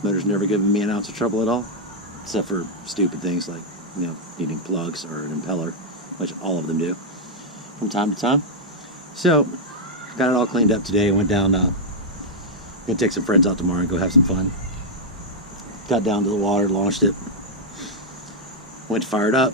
This motor's never given me an ounce of trouble at all, except for stupid things like, you know, needing plugs or an impeller, which all of them do from time to time. So, got it all cleaned up today. Went down, gonna take some friends out tomorrow and go have some fun. Got down to the water, launched it, went to fire it up,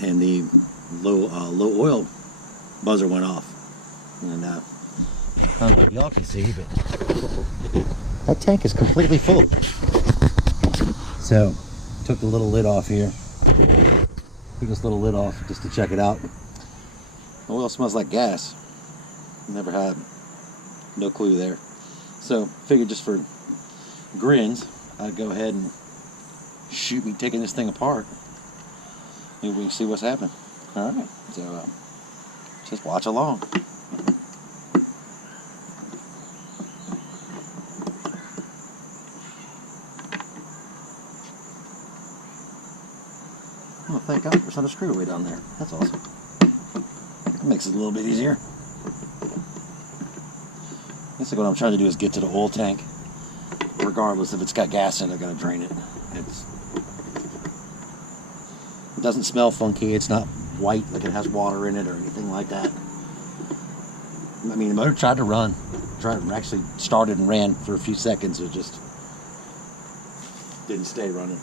and the low oil buzzer went off. And I don't know if y'all can see, but that tank is completely full. So, took the little lid off here. Took this little lid off just to check it out. The oil smells like gas. Never had, no clue there. So, figured just for grins, I'd go ahead and shoot me taking this thing apart. Maybe we can see what's happening. Alright, so just watch along. Oh, thank God there's not a screw way down there. That's awesome. That makes it a little bit easier. Basically what I'm trying to do is get to the oil tank. Regardless if it's got gas in it, I gotta drain it. It doesn't smell funky. It's not white like it has water in it or anything like that. I mean, the motor tried to run. Actually started and ran for a few seconds. It just didn't stay running.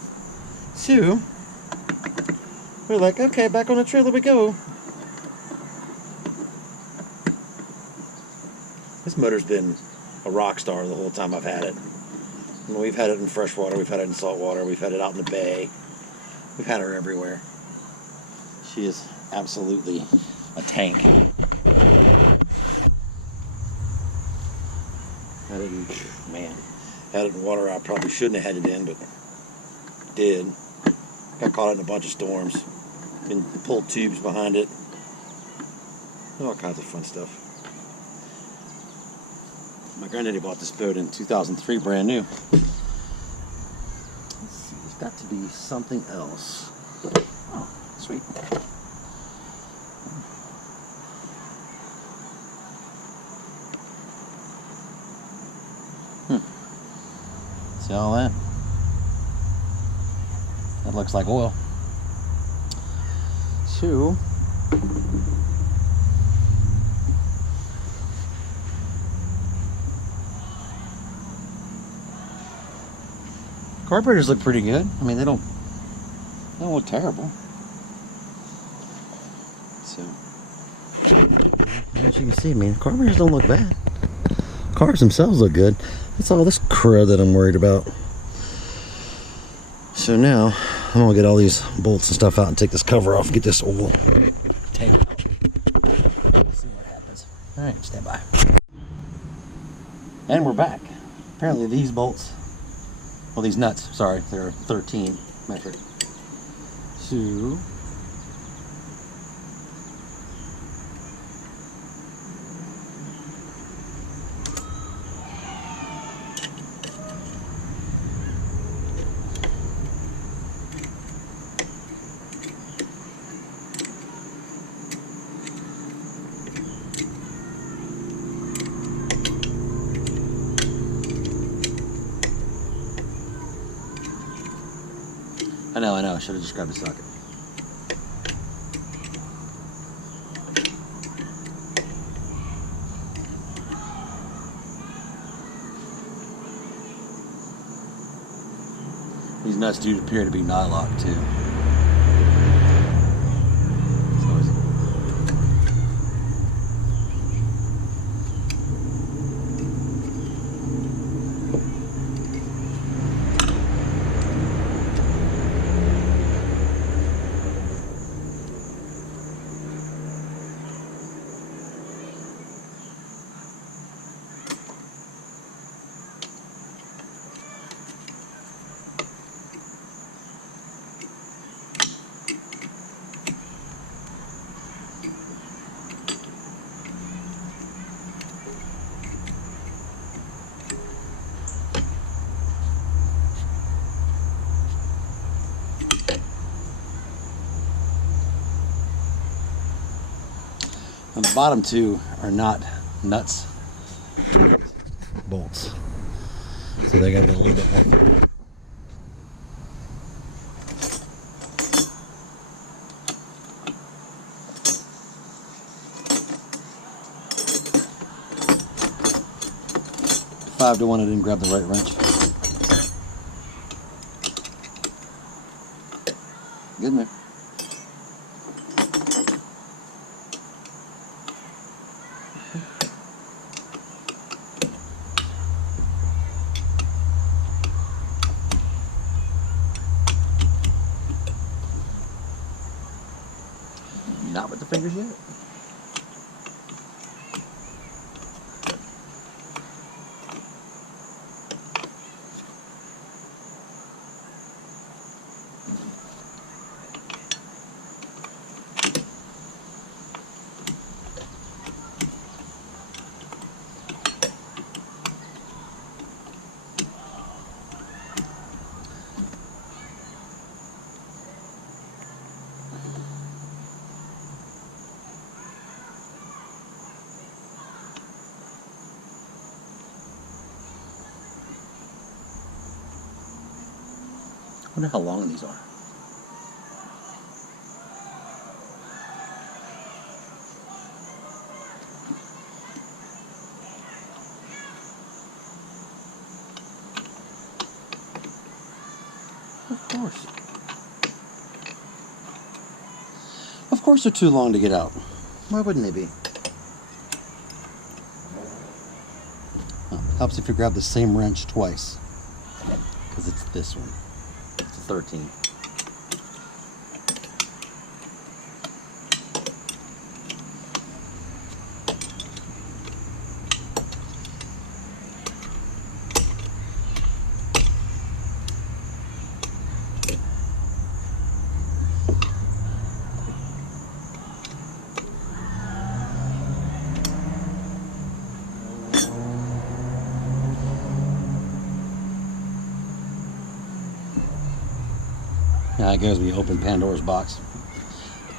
So, we're like, okay, back on the trailer we go. This motor's been a rock star the whole time I've had it. I mean, we've had it in freshwater, we've had it in saltwater, we've had it out in the bay. We've had her everywhere. She is absolutely a tank. Had it in, man, had it in water I probably shouldn't have had it in, but did. Got caught in a bunch of storms. Been pulled tubes behind it. All kinds of fun stuff. My granddaddy bought this boat in 2003, brand new. Let's see, there's got to be something else. Oh, sweet. See all that? That looks like oil. So, carburetors look pretty good. I mean, they don't look terrible. So, as you can see, I mean, carburetors don't look bad. Cars themselves look good. It's all this crud that I'm worried about. So now, I'm gonna get all these bolts and stuff out and take this cover off and get this oil tank out. Let's see what happens. Alright, stand by. And we're back. Apparently these bolts, well, these nuts, sorry, they're 13 metric. So, I know, I should have just grabbed a socket. These nuts do appear to be knot locked too. And the bottom two are not nuts, bolts. So so they gotta be a little bit more. Five to 1, I didn't grab the right wrench. Good man. Not with the fingers yet. I wonder how long these are. Of course. Of course they're too long to get out. Why wouldn't they be? Oh, helps if you grab the same wrench twice. Because it's this one. It's a 13. Now it goes when you open Pandora's box.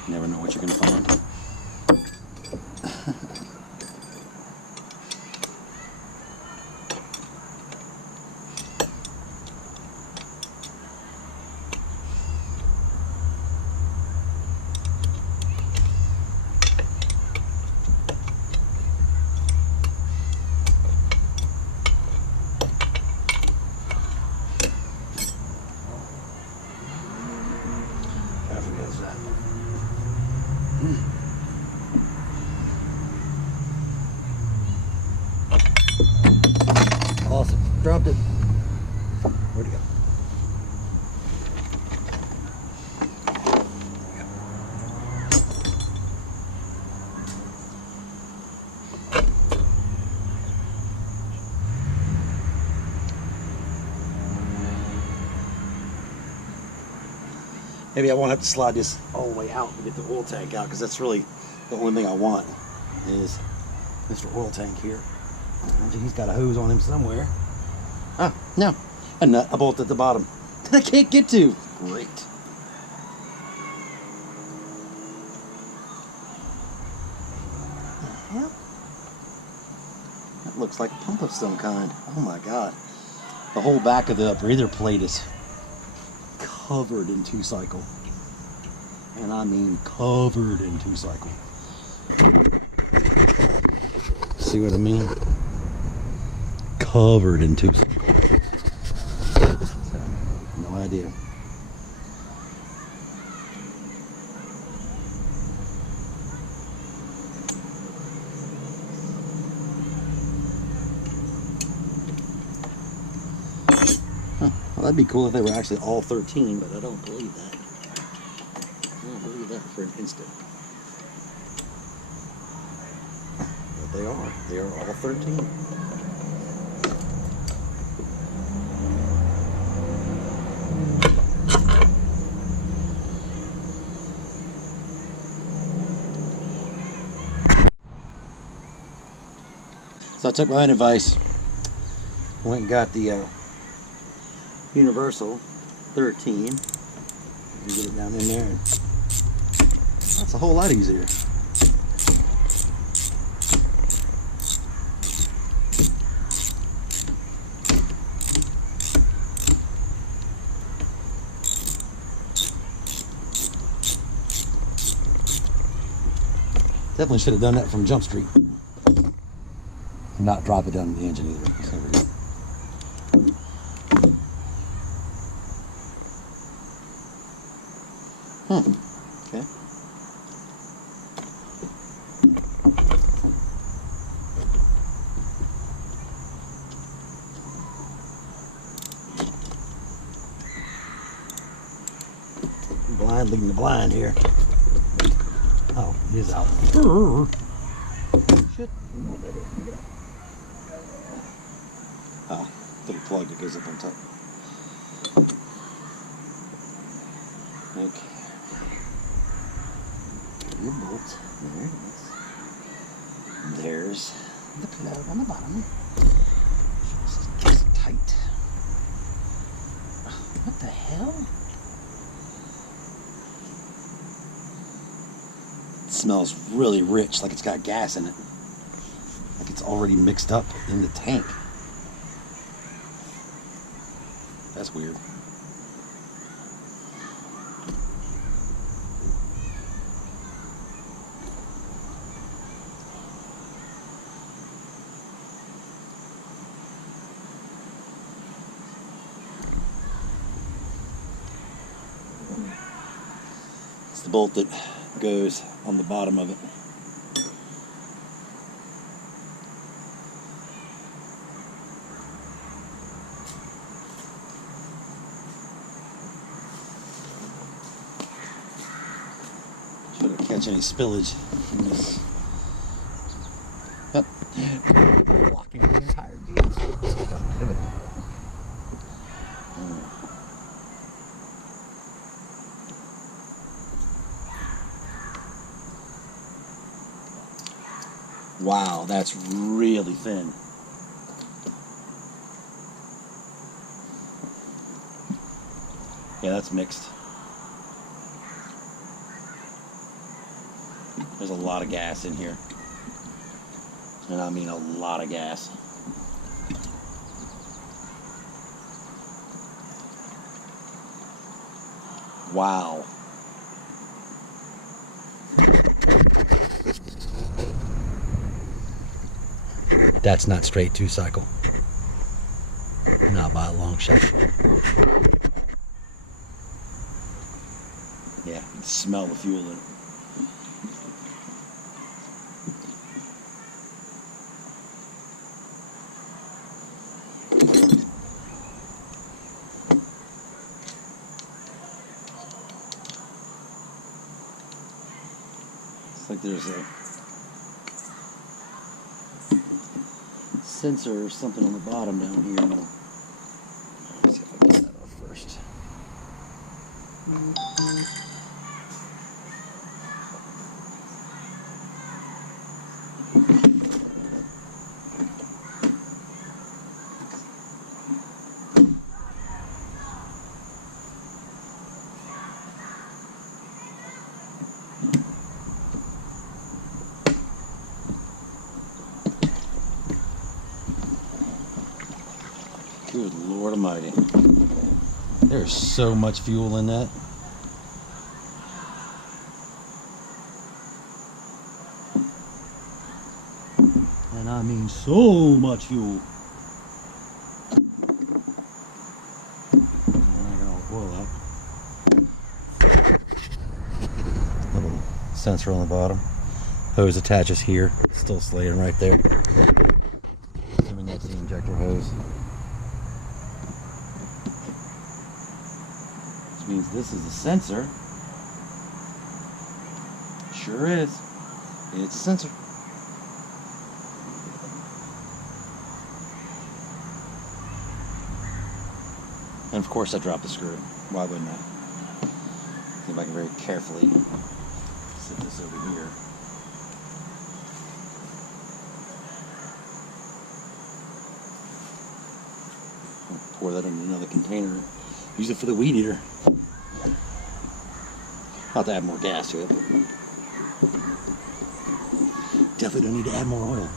You never know what you're going to find. Awesome. Dropped it. Where'd it go? Maybe I won't have to slide this all the way out to get the oil tank out, because that's really the only thing I want is Mr. Oil Tank here. He's got a hose on him somewhere. Ah, no. A nut, a bolt at the bottom that I can't get to. Great. Yeah. That looks like a pump of some kind. Oh my God. The whole back of the breather plate is covered in two-cycle. And I mean covered in two-cycle. See what I mean? Covered in two-cycle. No idea. Huh. Well, that'd be cool if they were actually all 13, but I don't believe that. I don't believe that for an instant. But they are. They are all 13. So I took my own advice, went and got the Universal 13, and get it down in there. And that's a whole lot easier. Definitely should have done that from Jump Street. Not drop it down in the engine either. It's never good. Okay. Blind leading the blind here. Oh, it is out. Shit. Ah, little plug that goes up on top. Okay. Your bolt. There it is. There's the plug on the bottom. Just keeps it tight. What the hell? It smells really rich, like it's got gas in it. Like it's already mixed up in the tank. That's weird. It's the bolt that goes on the bottom of it. Should have catch any spillage from this. Yep. Blocking the entire deal. Wow, that's really thin. Yeah, that's mixed. There's a lot of gas in here. And I mean a lot of gas. Wow. That's not straight 2-cycle. Not by a long shot. Yeah, you can smell the fuel in it. It's like there's a sensor or something on the bottom down here. Let's see if I can get that off first. Good Lord Almighty. There's so much fuel in that. And I mean so much fuel. I'm gonna oil up. Little sensor on the bottom. Hose attaches here. Still slaying right there. Assuming that's the injector hose. Means this is a sensor. Sure is. It's a sensor. And of course I dropped the screw. Why wouldn't I? See if I can very carefully set this over here. Pour that in another container. Use it for the weed eater. I'll have to add more gas to it, but definitely don't need to add more oil.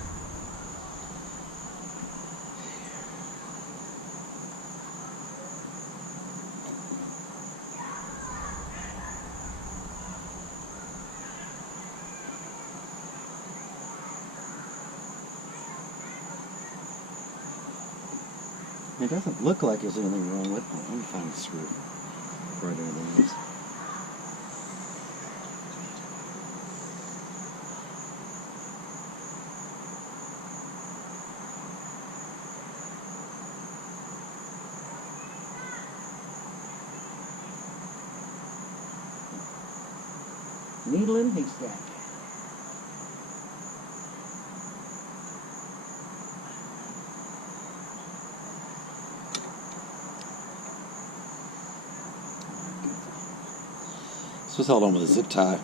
It doesn't look like there's anything wrong with it. Let me find the screw right there. Needle in a haystack. This was held on with a zip tie.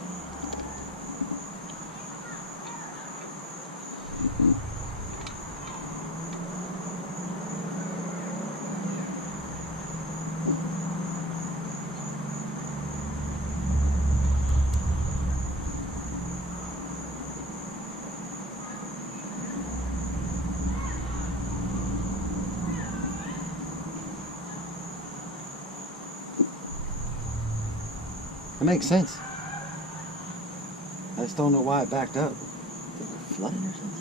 It makes sense. I just don't know why it backed up. Did it flood or something?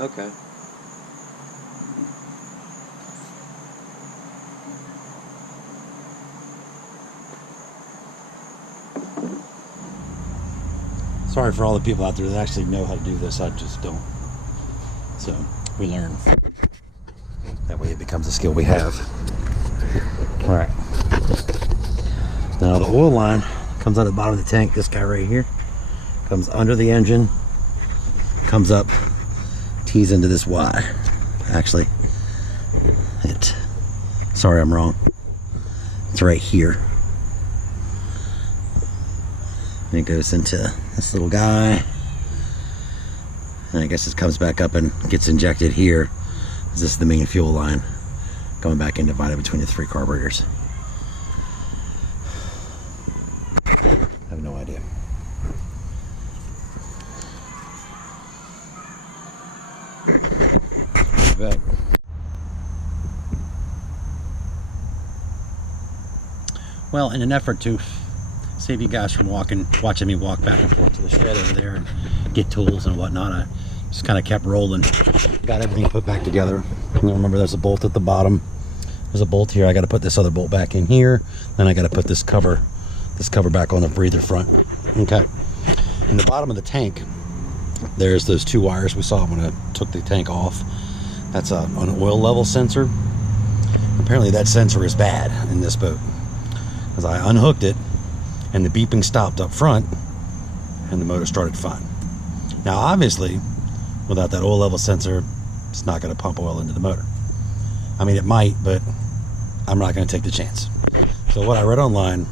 Okay. Sorry for all the people out there that actually know how to do this. I just don't. So we learn. That way it becomes a skill we have. All right. Now the oil line comes out of the bottom of the tank. This guy right here comes under the engine, comes up, tees into this Y. Actually, sorry, I'm wrong. It's right here. And it goes into this little guy. And I guess it comes back up and gets injected here. This is the main fuel line going back in, divided between the 3 carburetors. I have no idea. Bet. Well, in an effort to save you guys from watching me walk back and forth to the shed over there and get tools and whatnot, I just kind of kept rolling. Got everything put back together. And remember, there's a bolt at the bottom. There's a bolt here. I got to put this other bolt back in here. Then I got to put this cover back on the breather front. Okay. In the bottom of the tank, there's those 2 wires we saw when I took the tank off. That's an oil level sensor. Apparently that sensor is bad in this boat, because I unhooked it and the beeping stopped up front and the motor started fine. Now obviously, without that oil level sensor, it's not going to pump oil into the motor. I mean, it might, but I'm not going to take the chance. So what I read online,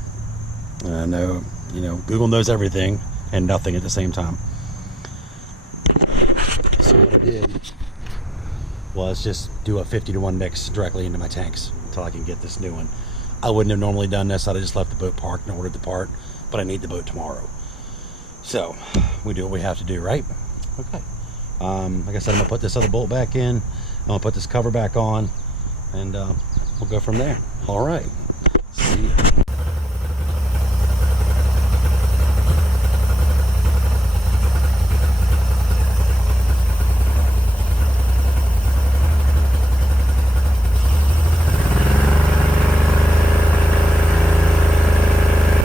and I know, Google knows everything and nothing at the same time. So what I did was just do a 50-to-1 mix directly into my tanks until I can get this new one. I wouldn't have normally done this. I'd have just left the boat parked and ordered the part, but I need the boat tomorrow. So we do what we have to do, right? Okay. Like I said, I'm gonna put this other bolt back in. I'm gonna put this cover back on, and we'll go from there. All right.